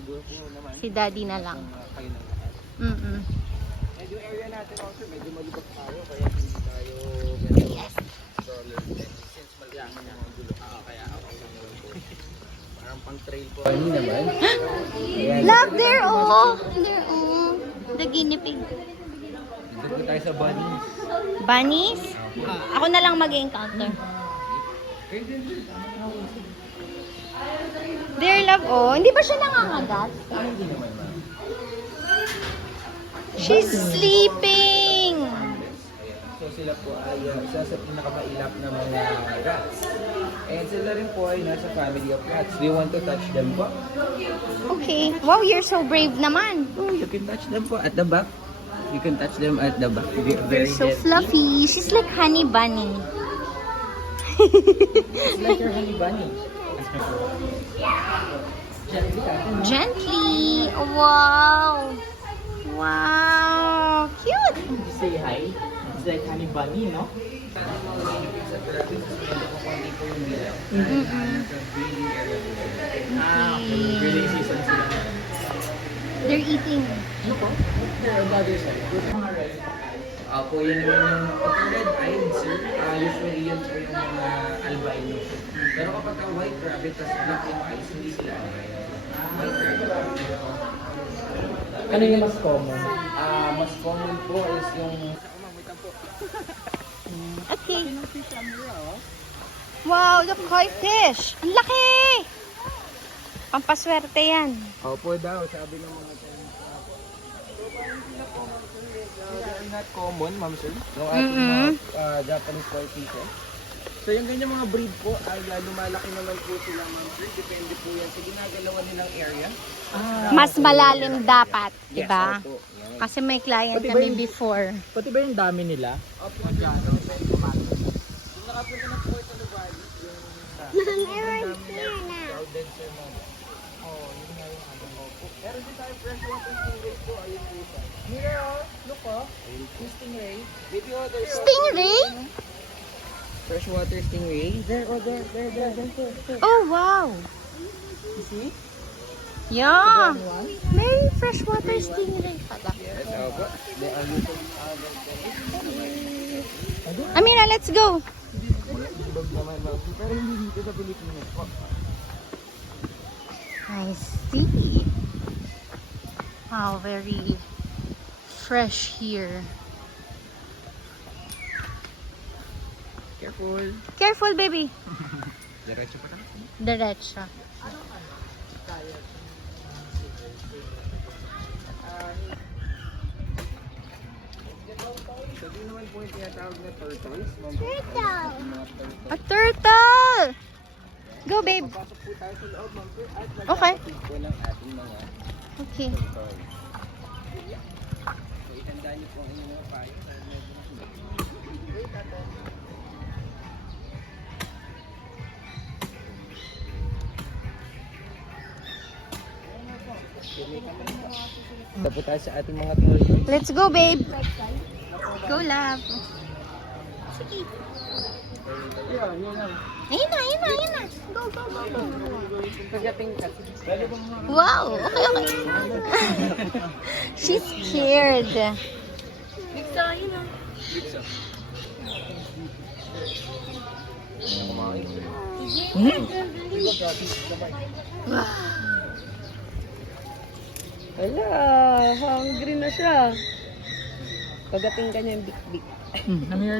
siguro po naman. Si daddy na lang. Kayo na lahat. Medyo area natin also, medyo malubak tayo, kaya hindi tayo medyo stroller. Since malaki naman yung gulo. Kaya okay lang naman po. Parang pang trail po. Ano naman? Look, there, oh! There, oh. The guinea pig. Dito po tayo sa bunnies. Bunnies? Ako na lang mag-encounter. There, love, oh. Hindi ba siya nangangagat? Hindi naman, ma'am. She's sleeping! So sila po ay isa sa pinakamailap na mga rats. And sila rin po ay nasa family of rats. Do you want to touch them po? Okay. Wow, you're so brave naman. Oh, you can touch them po at the back. You can touch them at the back. They're so fluffy. She's like Honey Bunny. It's like your honey bunny. Gently. Wow. Wow. Cute. Say hi. It's like honey bunny, no? Breeding season sila. They're eating. Po, yun naman yung red-eyed, sir. Usually yun po yung mga albino. Pero kapag ka white rabbit, tas black yung eyes, hindi sila albino. White rabbit. Ano yung mas common? Mas common po is yung... Okay. Wow, the koi fish. Ang laki! Pampaswerte yan. Opo daw, sabi ng mga They're not common, ma'am sir. Yung ating mga Japanese koi fishes. So yung ganyan mga breed po ay lumalaki naman po sila, ma'am sir. Depende po yan sa ginagalawan nilang area. Mas malalim dapat, Yes, diba? opo. Yan. Kasi may client Pati ba kami yung- before. Pati ba yung dami nila? Opo, dyan. Yung nakapunta na po ito na valley. Crowded sir, ma'am. Oo, yun nga yung ano. Opo. Meron din tayo freshwater stingray po. Ayun po siya. Here, oh. Look, oh. Yung stingray. Baby, oh, there's Stingray? freshwater stingray. There, oh, there. Oh, wow. You see? Yeah. May freshwater stingray pala. Yes, opo. They are using Amira, let's go. ibag naman, ma'am. Pero hindi dito sa Pilipinas po. I see. Wow, very fresh here. Careful. Careful, baby. Diretso pa tayo. Diretso. So, di naman po yung tinatawag na turtles. A turtle! Go, babe. Pasok po tayo sa loob, ma'am sir. At Okay. magkakapit po ng ating mga Okay. turtles. So, itandaan niyo po ang inyong mga payo. Dahil medyo masunod. Wait, ato. Ito po tayo sa ating mga turtles. Let's go, babe. Go, love. Sige. Ayun na, ayun na, ayun na. Go, go, go, go. Wow, okay, okay. She's scared. Wow. Wala, hungry na siya. Pagdating ka niya yung big-big.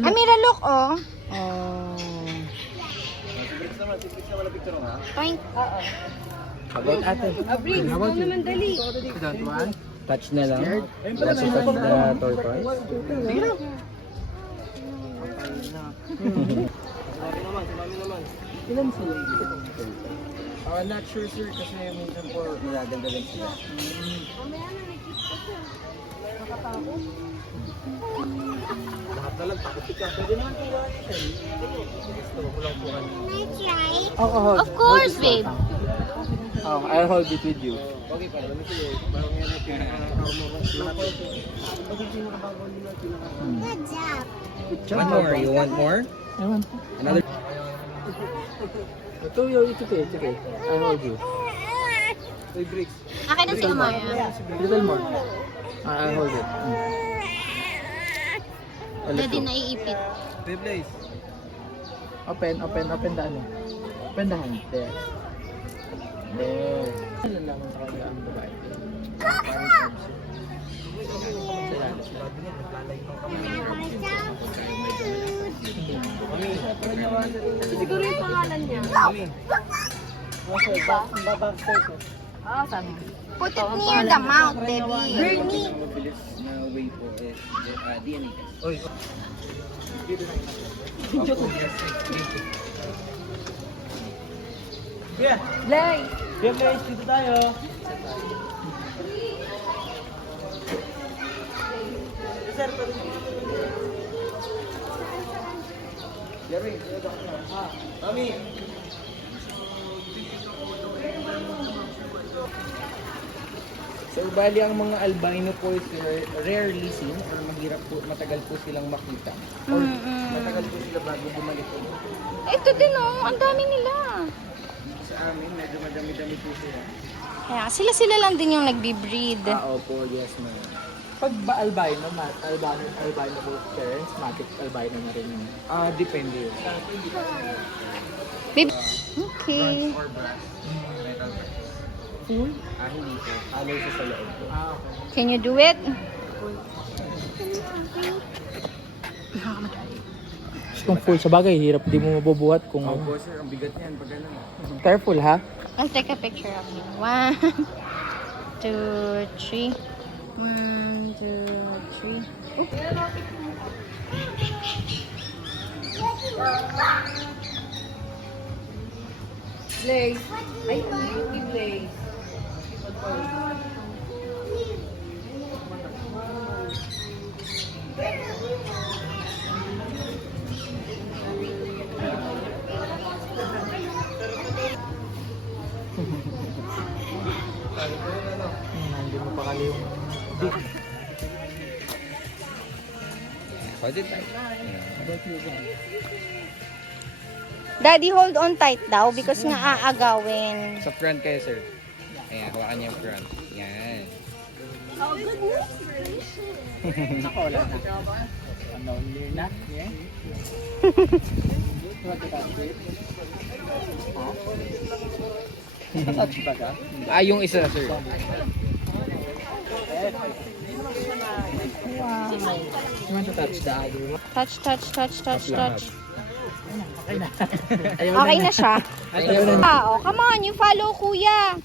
Amira, look, oh. Point. About ate. Abri, ikaw naman dali. Touch na lang. Once you touch the tortoise. Sige na. Ilan sila? Not sure sir kasi minsan po nadadagdagan sila. Lahat na lang takot ka. Pwede naman po ba? Gusto ko lang po Of course, babe. I'll hold it with you. Okay pa, alam mo sila. Parang yan ay One more. You want more? I want. Another. Ito, it's okay, it's okay. I'll hold you. Uy, bricks. Akin na si Amaya. Little more. I'll hold it. Daddy naiipit. Uy, Blaze. Open the ano. Open the hand. There. There. Nalalaman sa kanya ang babae. Siguro yung pangalan niya. Mami. Ah, sabi ko. Put it near the mouth, baby. Ang mabilis na way po is DNA test. Uy. Yeah. Lay! Yeah guys, dito tayo. Jerry, Mami. So, bali ang mga albino po is rarely seen or mahirap po, matagal po silang makita. Or matagal po sila bago bumalik po. Ito din oh, ang dami nila. Sa amin, medyo madami-dami po sila. Kaya sila lang din yung nagbi-breed. Opo, yes ma'am. Pag ba albino, albino both parents, matic albino na rin yun. Depende yun. Baby. Okay. Or brass. Metal brass. Full? Hindi po. Hollow siya sa loob po. Okay. Can you do it? Kung full sa bagay, hirap di mo mabubuhat kung... Opo sir, ang bigat niyan pag ano. Careful ha. I'll take a picture of you. 1, 2, 3. 1, 2, 3. Blaze. Ay, beauty Blaze. Hindi mo pa kali yung... Hold it tight. Daddy, hold on tight daw because nga aagawin. Sa front kayo sir. Ayan, hawakan niyo yung front. Yan. Oh, goodness. Ako, wala na. Ano, near na? Yeah? Touch ba ka? Yung isa sir. Wow. You want to touch the other one? Touch, touch, touch, touch, touch. Okay na. Okay na siya. Ayaw na. Oh, come on, you follow kuya.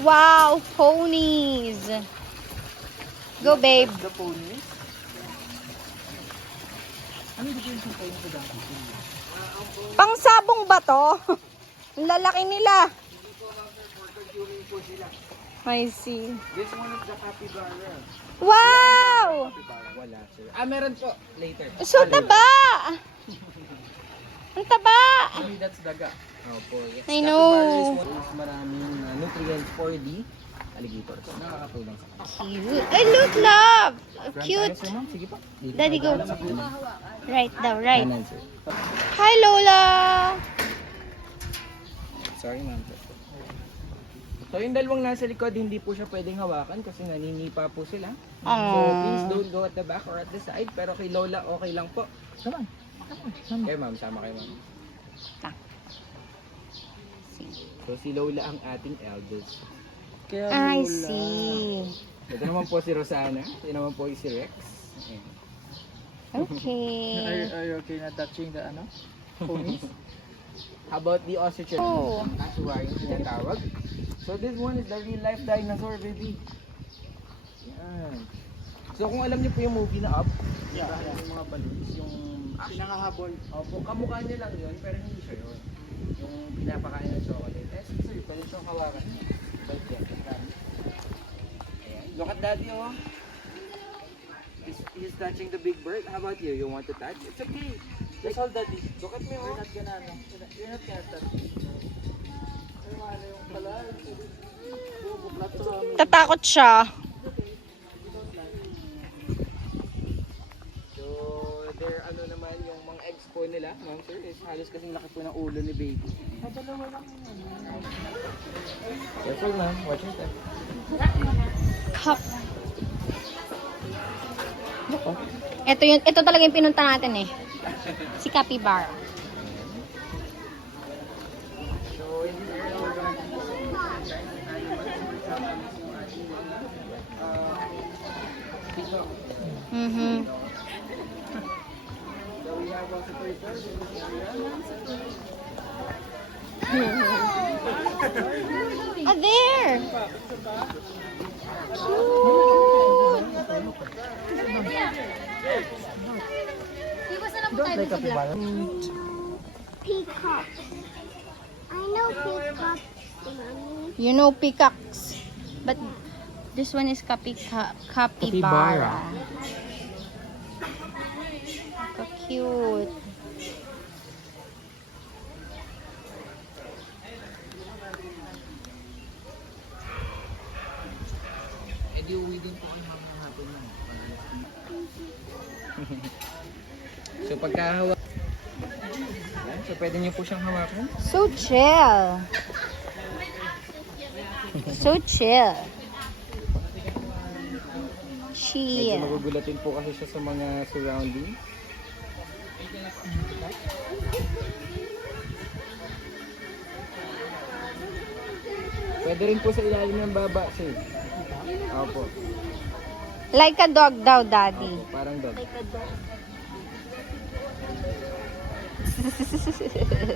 Wow, ponies. Go, babe. The pony? Ano yung difference ng pony sa donkey? Pangsabong ba to? Ang lalaki nila. I see. This one is the capybara. Wow! Wala sir. Meron po. Later. So taba! Ang taba! Maybe that's daga. Opo. Yes. I know. Capybara is maraming nutrients for the alligators. Nakakatulong sa kanila. Cute. Ay, look, love! Cute. Tayo, sir, ma'am. Sige po. Dito Daddy, tayo go. sa kanan. Right daw, right. Kanan, sir. Hi, Lola! Sorry, ma'am. So, yung dalawang nasa likod, hindi po siya pwedeng hawakan kasi naninipa po sila. So, please don't go at the back or at the side. Pero kay Lola, okay lang po. Come on. Okay, ma'am. Sama kayo, ma'am. So, si Lola ang ating eldest. Kaya I see. Ito naman po si Rosana. Ito naman po si Rex. Ayan. Okay. Are you okay na touching the ano? Ponies? How about the ostrich? Oh. Kasuwaring tinatawag. So this one is the real life dinosaur, baby. Yan. So kung alam niyo po yung movie na Up, Yeah. yung mga balloons, yung Pinangahabol. opo, kamukha niya lang yun, pero hindi siya yun. Yung pinapakain ng chocolate. Eh, sir, pwede siyang hawakan. Balik yan. Ayan. Look at daddy, oh. He's touching the big bird. How about you? You want to touch? It's okay. Just hold that. Look at me, oh. You're not gonna ano. You're not gonna touch. Ay, mahalo yung pala. Bubuklat sa amin. Tatakot siya. So, there ano naman yung mga eggs po nila, ma'am sir, is halos kasing laki po ng ulo ni baby. Careful ma'am, watch your step. Cup. Nako. Ito talaga yung pinunta natin eh. Si Capybara. So, in this area, we're going to be seeing peacock. Mm-hmm. So, we have also prepared in this area. Oh, there! Don't like capybara. Peacock. I know peacock. You know peacocks. But this one is capybara. Capybara. So cute. Eh, di uwi din po kayo mga hapon na. So, pagkahawa. Yan, so, pwede niyo po siyang hawakan. So chill. So chill. Medyo Chill. magugulatin po kasi siya sa mga surroundings. Pwede rin po sa ilalim ng baba, sir. Opo. Like a dog daw, daddy. Opo, parang dog.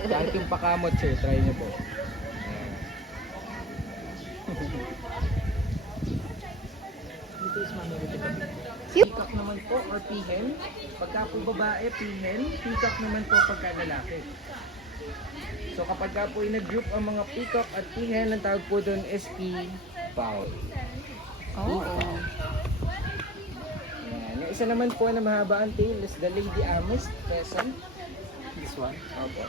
Kahit yung pakamot, sir, try niyo po. Dito is peacock naman po or peahen. Pagka po babae, peahen. Peacock naman po pagka lalaki. So kapag ka po nag-group ang mga peacock at peahen, ang tawag po doon is pea-fowl. Oh. Yan. Yung isa naman po na mahaba ang tail is the lady amethyst pheasant. This one. Opo.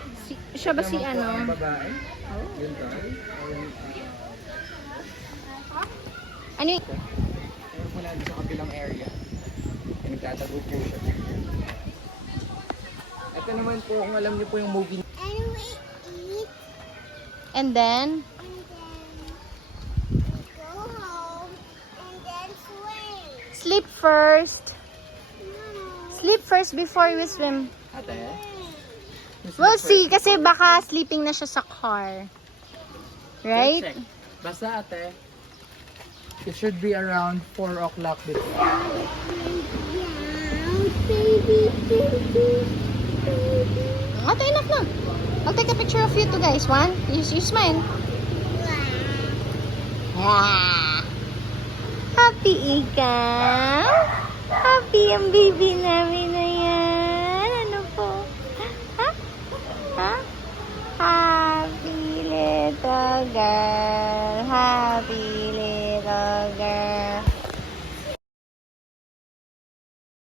Siya ba si Naman po ang ano? babae. Yun to. Ayun, Ano yung... ayun po natin sa kabilang area. Ay, nagtatago po siya. Ito naman po, kung alam niyo po yung movie. And then... Sleep first. Sleep first before we swim. Ate? We'll see, kasi baka sleeping na siya sa car. Right? Check. Basta ate, it should be around 4 o'clock this morning. Ate, enough na. I'll take a picture of you two guys. One, you smile. Yeah. Happy ikaw? Happy ang baby namin.